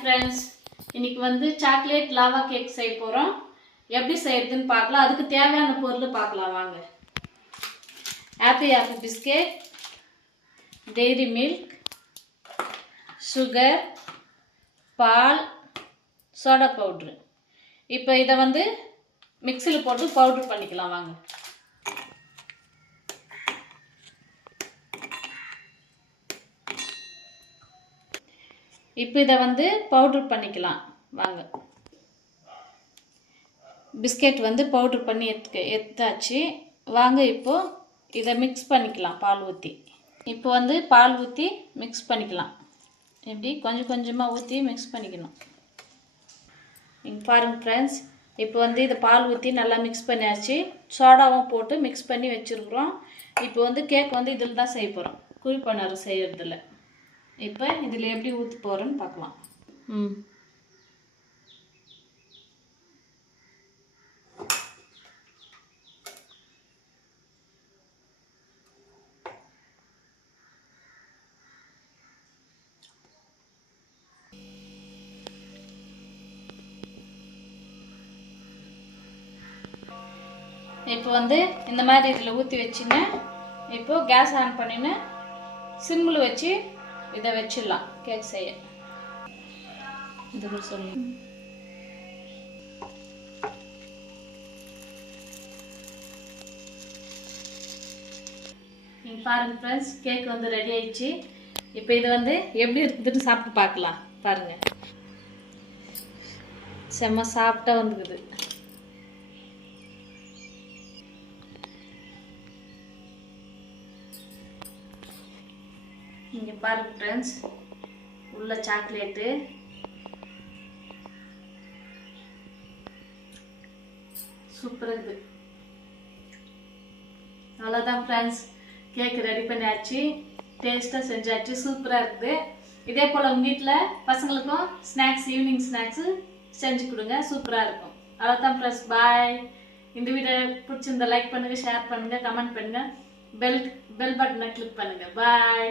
Friends, இன்னைக்கு வந்து chocolate lava cake செய்ய போகிறோம். எப்படி செய்யறதுன்னு பார்க்கலாம். அதுக்கு தேவையான பொருள் பார்க்கலாம் வாங்க. Happy biscuit, dairy milk, sugar, பால், சோடா பவுட்ரு. இப்போ இதை வந்து மிக்சியில் போட்டு பவுட்ரு பண்ணிக்கலாம் வாங்க. இப்போ இதை வந்து பவுட்ரு பண்ணிக்கலாம் வாங்க. பிஸ்கெட் வந்து பவுட்ரு பண்ணி எடுத்தாச்சு வாங்க. இப்போது இதை மிக்ஸ் பண்ணிக்கலாம் பால் ஊற்றி. இப்போ வந்து பால் ஊற்றி மிக்ஸ் பண்ணிக்கலாம். எப்படி கொஞ்சம் கொஞ்சமாக ஊற்றி மிக்ஸ் பண்ணிக்கணும். இங்கே பாருங்கள் ஃப்ரெண்ட்ஸ், இப்போ வந்து இதை பால் ஊற்றி நல்லா மிக்ஸ் பண்ணியாச்சு. சோடாவும் போட்டு மிக்ஸ் பண்ணி வச்சுருக்குறோம். இப்போ வந்து கேக் வந்து இதில் தான் செய்ய போகிறோம், குழிப்பணியாரம் செய்கிறதுல. இப்போ இதில் எப்படி ஊற்றி போகிறோன்னு பார்க்கலாம். இப்போ வந்து இந்த மாதிரி இதில் ஊற்றி வச்சுங்க. இப்போது கேஸ் ஆன் பண்ணின்னு சிம்மில் வச்சு இதை வச்சிடலாம் கேக் செய்ய. இதுக்கு சொல்லி நீங்கள் பாருங்கள் ஃப்ரெண்ட்ஸ், கேக் வந்து ரெடி ஆயிடுச்சு. இப்போ இதை வந்து எப்படி இருக்குதுன்னு சாப்பிட்டு பார்க்கலாம். பாருங்கள், செம்ம சாப்பிட்டா வந்துக்குது. இங்கே பாருங்க ஃப்ரெண்ட்ஸ், உள்ள சாக்லேட்டு சூப்பராக இருக்குது. அவ்வளோதான் ஃப்ரெண்ட்ஸ், கேக் ரெடி பண்ணியாச்சு, டேஸ்ட்டாக செஞ்சாச்சு, சூப்பராக இருக்குது. இதே போல் உங்கள் வீட்டில் பசங்களுக்கும் ஸ்நாக்ஸ், ஈவினிங் ஸ்நாக்ஸு செஞ்சு கொடுங்க, சூப்பராக இருக்கும். அவ்வளோதான் ஃப்ரெண்ட்ஸ், பாய். இந்த வீடியோ பிடிச்சிருந்தா லைக் பண்ணுங்கள், ஷேர் பண்ணுங்கள், கமெண்ட் பண்ணுங்கள், பெல் பட்டனை கிளிக் பண்ணுங்கள். பாய்.